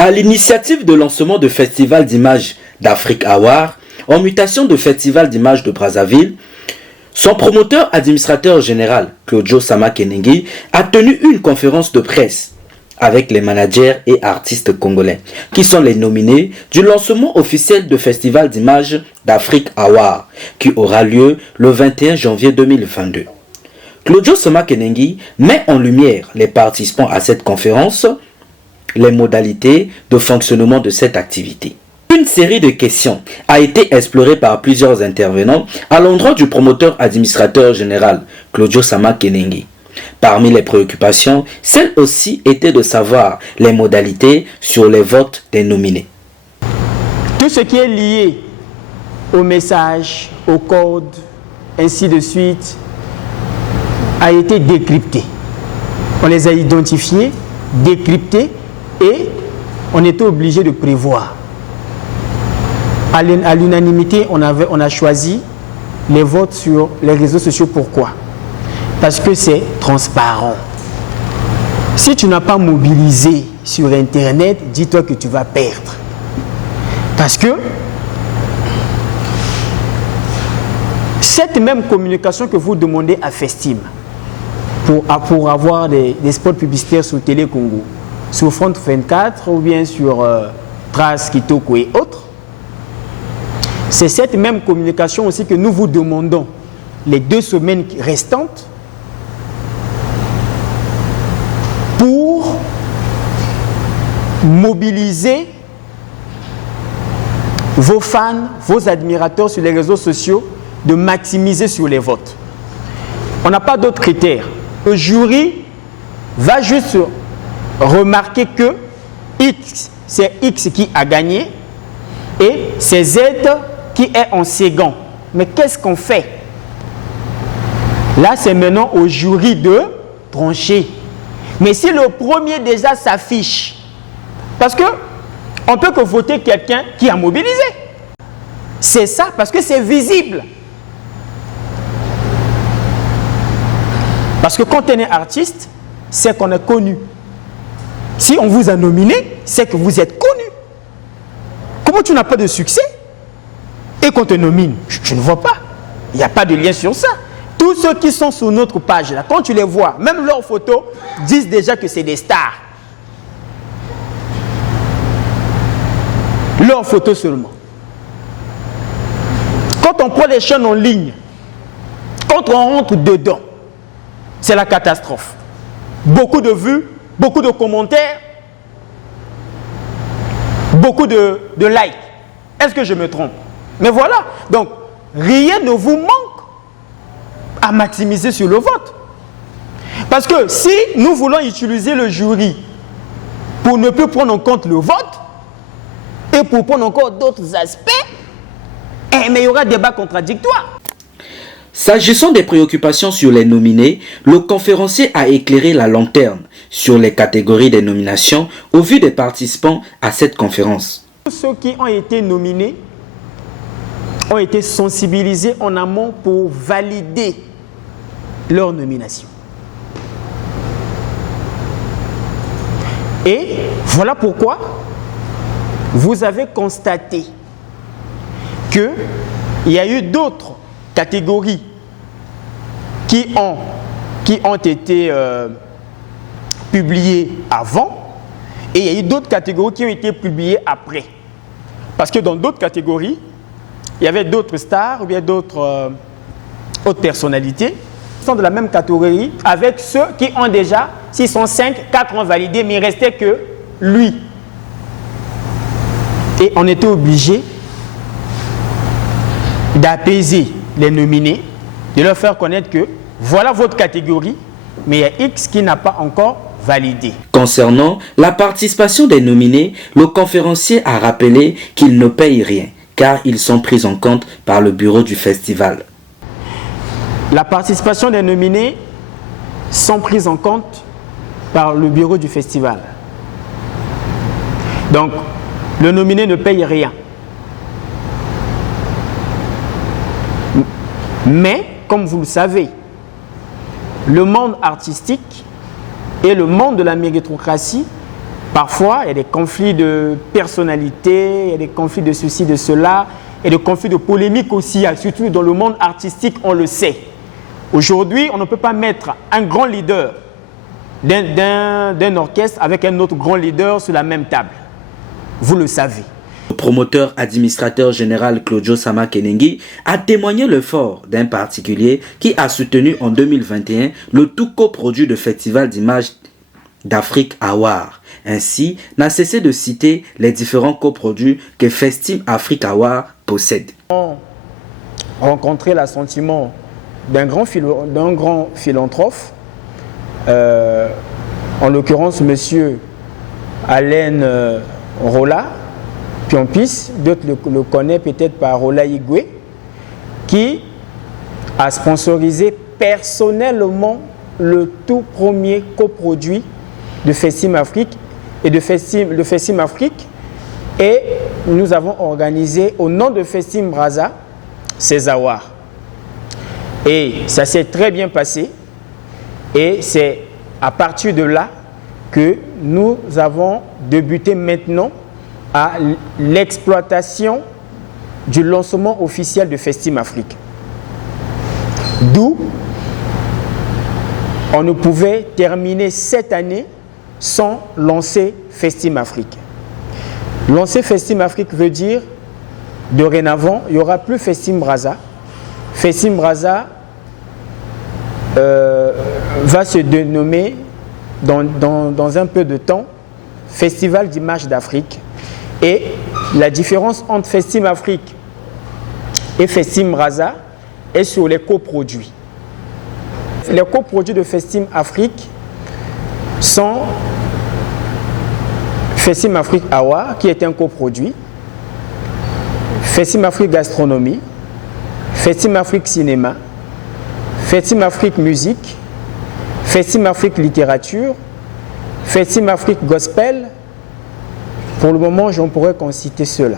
À l'initiative de lancement de Festival d'images d'Afrique Award, en mutation de Festival d'images de Brazzaville, son promoteur administrateur général, Claudio Sama Kenengi, a tenu une conférence de presse avec les managers et artistes congolais, qui sont les nominés du lancement officiel du Festival d'images d'Afrique Award, qui aura lieu le 21 janvier 2022. Claudio Sama Kenengi met en lumière les participants à cette conférence, les modalités de fonctionnement de cette activité. Une série de questions a été explorée par plusieurs intervenants à l'endroit du promoteur administrateur général Claudio Sama Kenengi. Parmi les préoccupations, celle aussi était de savoir les modalités sur les votes des nominés. Tout ce qui est lié au message, au code, ainsi de suite, a été décrypté. On les a identifiés, décryptés et on était obligé de prévoir. À l'unanimité, on a choisi les votes sur les réseaux sociaux. Pourquoi? Parce que c'est transparent. Si tu n'as pas mobilisé sur Internet, dis-toi que tu vas perdre. Parce que cette même communication que vous demandez à Festim pour avoir des spots publicitaires sur Télé Congo, sur Front 24 ou bien sur Trace, Kitoko et autres, c'est cette même communication aussi que nous vous demandons les 2 semaines restantes pour mobiliser vos fans, vos admirateurs sur les réseaux sociaux, de maximiser sur les votes. On n'a pas d'autres critères. Le jury va juste remarquer que X, c'est X qui a gagné et c'est Z qui est en second. Mais qu'est-ce qu'on fait? Là, c'est maintenant au jury de trancher. Mais si le premier déjà s'affiche, parce que on peut que voter quelqu'un qui a mobilisé. C'est ça, parce que c'est visible. Parce que quand on est artiste, c'est qu'on est connu. Si on vous a nominé, c'est que vous êtes connu. Comment tu n'as pas de succès et qu'on te nomine? Je ne vois pas. Il n'y a pas de lien sur ça. Tous ceux qui sont sur notre page, là, quand tu les vois, même leurs photos disent déjà que c'est des stars. Leurs photos seulement. Quand on prend les chaînes en ligne, quand on rentre dedans, c'est la catastrophe. Beaucoup de vues, beaucoup de commentaires, beaucoup de likes. Est-ce que je me trompe? Mais voilà, donc rien ne vous manque à maximiser sur le vote. Parce que si nous voulons utiliser le jury pour ne plus prendre en compte le vote et pour prendre encore d'autres aspects, mais il y aura débat contradictoire. S'agissant des préoccupations sur les nominés, le conférencier a éclairé la lanterne sur les catégories des nominations au vu des participants à cette conférence. Tous ceux qui ont été nominés ont été sensibilisés en amont pour valider leur nomination. Et voilà pourquoi vous avez constaté qu'il y a eu d'autres catégories qui ont été publiées avant et il y a eu d'autres catégories qui ont été publiées après. Parce que dans d'autres catégories, il y avait d'autres stars ou bien d'autres autres personnalités qui sont de la même catégorie avec ceux qui ont déjà, s'ils sont 5, 4 ont validé, mais il ne restait que lui. Et on était obligé d'apaiser les nominés, de leur faire connaître que voilà votre catégorie, mais il y a X qui n'a pas encore validé. Concernant la participation des nominés, le conférencier a rappelé qu'ils ne payent rien, car ils sont pris en compte par le bureau du festival. La participation des nominés sont prises en compte par le bureau du festival. Donc, le nominé ne paye rien. Mais, comme vous le savez, le monde artistique et le monde de la méritocratie Parfois, il y a des conflits de personnalité, il y a des conflits de ceci, de cela, et des conflits de polémique aussi, surtout dans le monde artistique, on le sait. Aujourd'hui, on ne peut pas mettre un grand leader d'un orchestre avec un autre grand leader sur la même table. Vous le savez. Le promoteur administrateur général Claudio Sama Kenengi a témoigné l'effort d'un particulier qui a soutenu en 2021 le tout coproduit de Festival d'images d'Afrique Award. Ainsi, n'a cessé de citer les différents coproduits que Festim Afrique Award possède. Rencontrer l'assentiment d'un grand philanthrope, en l'occurrence M. Alain Rolla Piompis, d'autres le connaissent peut-être par Rolla Igwe, qui a sponsorisé personnellement le tout premier coproduit de Festim Afrique et de Festim Afrique, et nous avons organisé au nom de Festim Brazza ces awards. Et ça s'est très bien passé, et c'est à partir de là que nous avons débuté maintenant à l'exploitation du lancement officiel de Festim Afrique. D'où on ne pouvait terminer cette année sans lancer Festim Afrique. Lancer Festim Afrique veut dire, dorénavant, il n'y aura plus Festim Brazza. Festim Brazza va se dénommer dans un peu de temps Festival d'images d'Afrique. Et la différence entre Festim Afrique et Festim Brazza est sur les coproduits. Les coproduits de Festim Afrique sont Festim Afrique Award, qui est un coproduit, Festim Afrique Gastronomie, Festim Afrique Cinéma, Festim Afrique Musique, Festim Afrique Littérature, Festim Afrique Gospel. Pour le moment, j'en pourrais qu'en citer ceux-là.